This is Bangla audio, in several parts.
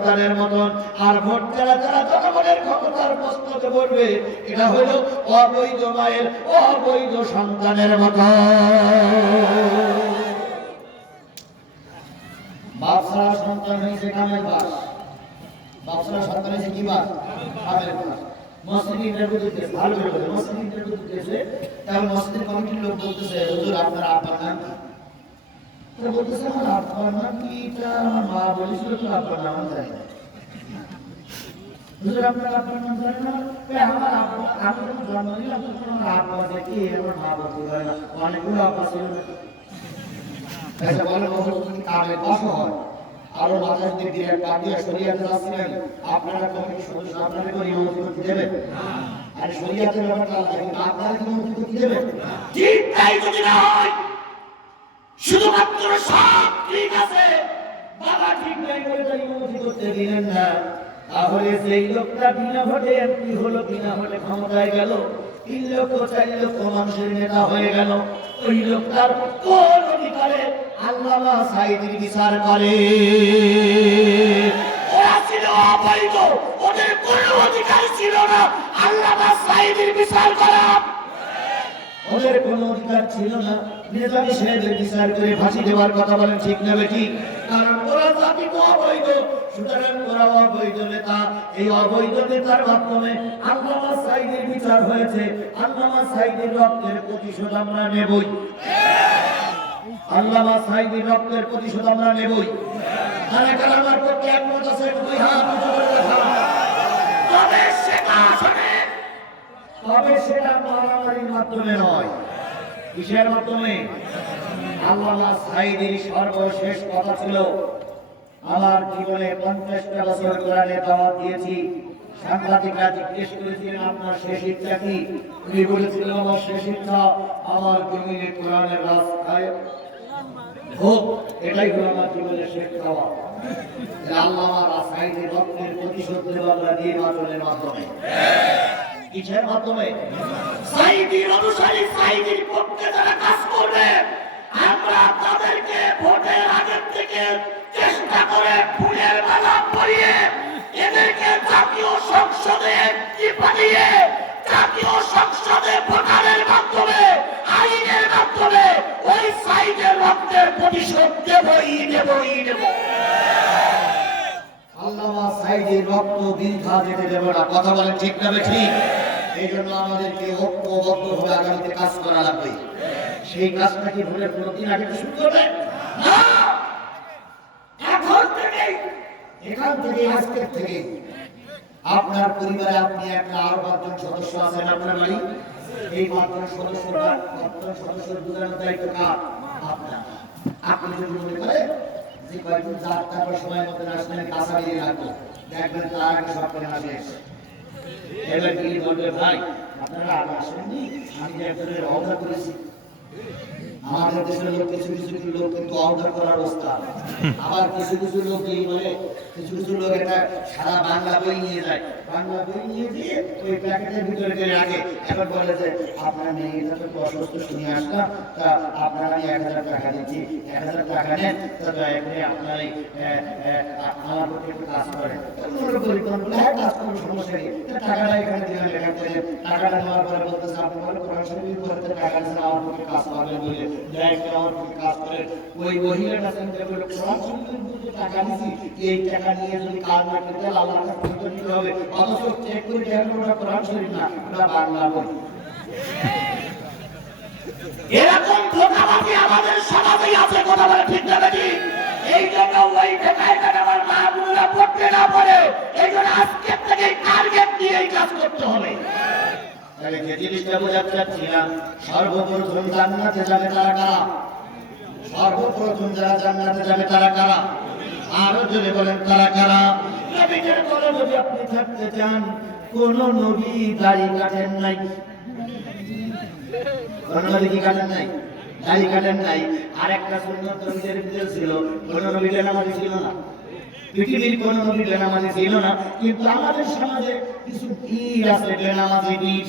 সন্তানের মতন। আর ভোট যারা যারা জনগণের ক্ষমতার প্রশ্নতে পড়বে, এটা হলো অবৈধ মায়ের অবৈধ সন্তানের মতো। বাপসারা সন্তান হয়েছে কামের বাস, বাপসারা সন্তান হয়েছে কি বাস? কামের বাস। মসজিদ ইন্টারভিউ দিতেছে, ভালো করে বলে, মসজিদ ইন্টারভিউ দিতেছে, তাহলে মসজিদের কমিটির লোক বলতেছে, হুজুর আপনার আব্বার নাম কি? বলতেছে আমার আব্বার নাম কি, আমার মা বলেছিল তো আব্বার নাম জানি না। হুজুর আপনার আব্বার নাম জানি না? আমার আব্বা, আমি যখন জন্ম নিলাম তখন আমার আব্বা দেখি আমার মা বলতে পারে না, অনেকগুলো আব্বা ছিল না। বলে যদি কামের বাস হয়, আরো মাথায় দিয়ে বিরাট পাঠিয়ে শরিয়াতে যাচ্ছিলেন, আপনারা কমিটির সদস্য, আপনারা করে ইমামতি করতে দেবেন? আর শরিয়াতের ব্যাপারটা আপনারা ইমামতি করতে দেবেন? ঠিক তাই যদি না হয়, শুধুমাত্র সব ঠিক আছে, বাবা ঠিক নাই বলে তাই ইমামতি করতে দিলেন না, তাহলে সেই লোকটা বিনা ভোটে এমপি হলো, বিনা ভোটে ক্ষমতায় গেল, 3 লক্ষ 4 লক্ষ মানুষের নেতা হয়ে গেল, ওই লোকটার কোন অধিকারে আল্লামা সাঈদীর বিচার করে? ওরা ছিল অবৈধ, ওদের কোনো অধিকার ছিল না আল্লামা সাঈদীর বিচার করা। ওদের কোনো অধিকার ছিল না নেতাজি সাহেবের বিচার করে ফাঁসি দেওয়ার কথা বলেন, ঠিক না বেঠিক? কারণ ওরা জাতি তো অবৈধ, সুতরাং ওরা অবৈধ নেতা। এই অবৈধ নেতার মাধ্যমে আল্লামা সাঈদীর বিচার হয়েছে। আল্লামা সাঈদীর রক্তের প্রতিশোধ আমরা নেবই, আল্লামা সাঈদীর রক্তের প্রতিশোধ আমরা নেবই। কারা কারা আমার পক্ষে একমত আছেন? দুই হাত উঁচু করে দেখান। তবে সেটা মারামারির মাধ্যমে নয়। কিসের মাধ্যমে? আল্লামা সাঈদীর সর্বশেষ কথা ছিল, আমার জীবনে 50টা বছর কোরআনে দাওয়াত দিয়েছি। সাংবাদিকরা জিজ্ঞেস করেছিলেন আপনার শেষ ইচ্ছা কি? উনি বলেছিলেন আমার শেষ ইচ্ছা আমার জমিনে কোরআনের রাস্তায় হোক, এটাই হলো আমার জীবনের শেষ চাওয়া। আল্লামা সাঈদীর রক্তের প্রতিশোধ নেব আমরা নির্বাচনের মাধ্যমে। কিসের মাধ্যমে? সাঈদীর অনুসারী, সাঈদীর পক্ষে যারা কাজ করবে, আমরা তাদেরকে ভোটের আগে থেকে চেষ্টা করে ফুলের মালা পরিয়ে এদেরকে জাতীয় সংসদে পাঠিয়ে জাতীয় সংসদে ভোটারের মাধ্যমে, আইনের মাধ্যমে ওই সাঈদের রক্তের প্রতিশোধ দেবই দেবই দেব। আল্লামা সাঈদীর রক্ত বৃথা যেতে দেব না, কথা বলেন ঠিক না ঠিক? এই জন্য আমাদেরকে ঐক্যবদ্ধভাবে আগামীতে কাজ করা লাগবে। সেই কাজটা কি ভোটের 15 দিন আগে শুরু করবে না, এখন থেকে, এখান থেকে, আজকের থেকে আপনার পরিবারে আপনি একটা আরো 5 জন সদস্য আছেন আপনার বাড়ি, এই 5 জন সদস্যের দুজনের দায়িত্ব কার? আপনার। আপনি যদি মনে করেন যে কয়েকদিন যার তারপর সময় মতো আসলে কাঁচা দিয়ে রাখবো, দেখবেন তার আগে সব করে আসে। এবার কি বলবে, ভাই আপনারা আগে আসেননি, আমি যে একজনের অর্ডার করেছি। আমাদের দেশের লোক কিছু কিছু লোক কিন্তু অর্ডার করার অবস্থা, আবার কিছু কিছু লোক এই বলে, কিছু কিছু লোক এটা সারা বাংলা বই নিয়ে যায়, বাংলা বই নিয়ে দিয়ে ওই প্যাকেটের ভিতরে করে রাখে। এখন বলে যে আপনার মেয়েটা তো অসুস্থ শুনে আসলাম, তা আপনারা আমি 1000 টাকা দিচ্ছি, 1000 টাকা নেন, তা দয়া করে আপনার আমার পক্ষে একটু কাজ করেন। হ্যাঁ কাজ করবো, সমস্যা নেই, টাকাটা এখানে দিলাম, লেখা করে টাকাটা নেওয়ার পরে বলতেছে আপনি বলে কোরআন শরীফ পড়তে টাকা দিচ্ছেন, আমার পক্ষে কাজ পাবেন বলে দয়া করে আমার পক্ষে কাজ করেন। ওই মহিলাটা চিন্তা করলো কোরআন শরীফের মধ্যে টাকা দিচ্ছি, এই টাকা নিয়ে যদি কাজ না করতে আল্লাহর কাছে নিতে হবে, অথচ চেক করে দেখেন ওটা কোরআন শরীফ না, ওটা বাংলা বই। এরকম ধোঁকাবাজি আমাদের সমাজেই আছে, কথা বলে ঠিক না নাকি? এই জন্য ওই টাকায় আমার মা বোনেরা পড়তে না পারে, এই জন্য আজকে থেকে টার্গেট নিয়ে এই কাজ করতে হবে। তাহলে যে জিনিসটা বোঝাতে চাচ্ছিলাম, সর্বপ্রথম জান্নাতে যাবে তারা কারা? সর্বপ্রথম যারা জান্নাতে যাবে তারা কারা? আরো জোরে বলেন তারা কারা? নবীদের কোলে যদি আপনি থাকতে চান, কোন নবী দাড়ি কাটেন নাই, কোন নবী কি কাটেন নাই? দাড়ি কাটেন নাই। আর একটা সুন্নাত নবীদের ভিতরে ছিল, কোন নবী বেনামাজি ছিল না, পৃথিবীর কোন নবী বেনামাজি ছিল না। কিন্তু আমাদের সমাজে কিছু পীর আছে বেনামাজি পীর।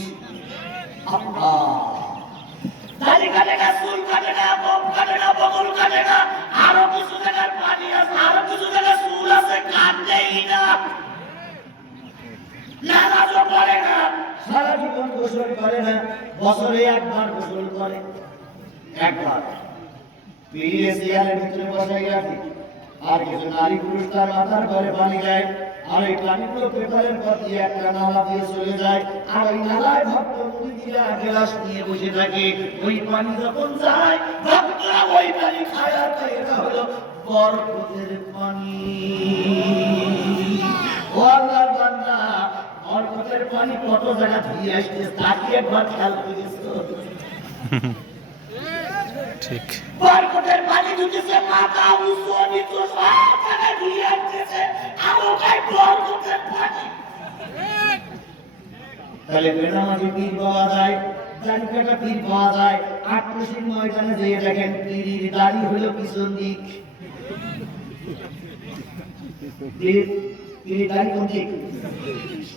দাড়ি কাটে না, চুল কাটে না, মুখ কাটে না, বগল কাটে না, আরো কিছু জায়গায় পানি আছে, আরো কিছু জায়গায় চুল আছে, কাটেই করেই না, নামাজও পড়ে না, সারা জীবন গোসল করে না, বছরে একবার গোসল করে, একবার পীরের চেয়ারের ভিতরে বসাই রাখে, আর কিছু নারী পুরুষ তার মাথার ঘরে পানি দেয়, আর এই পানিগুলো পেপারের পর দিয়ে একটা নালা দিয়ে চলে যায়, আর ওই নালায় ভক্ত মুরিদিরা গ্লাস নিয়ে বসে থাকে। ওই পানি যখন যায় ভক্তরা ওই পানি খায়, আর তাই এটা হলো বরকতের পানি। ও আল্লাহর বান্দা, বরকতের পানি কত জায়গা ধুয়ে আসছে, তাকে একবার খেয়াল করেছো? ঠিক বরকতের পানি ধুতেছে, মাথা উঁচু নিচু সব জায়গায় ধুয়ে আসতেছে, আরো গায়ে বরকতের পানি। তাহলে বেনামাজি পীর পাওয়া যায়, দাড়ি কাটা পীর পাওয়া যায়, আটরশির ময়দানে যেয়ে দেখেন পীরের দাড়ি হলো পিছন দিক, পীরের দাড়ি কোন দিক?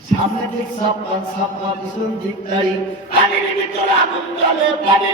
সামনের দিক সাপ্পা, পিছন দিক দাড়ি। পানির ভিতরে আগুন জ্বলে, পানির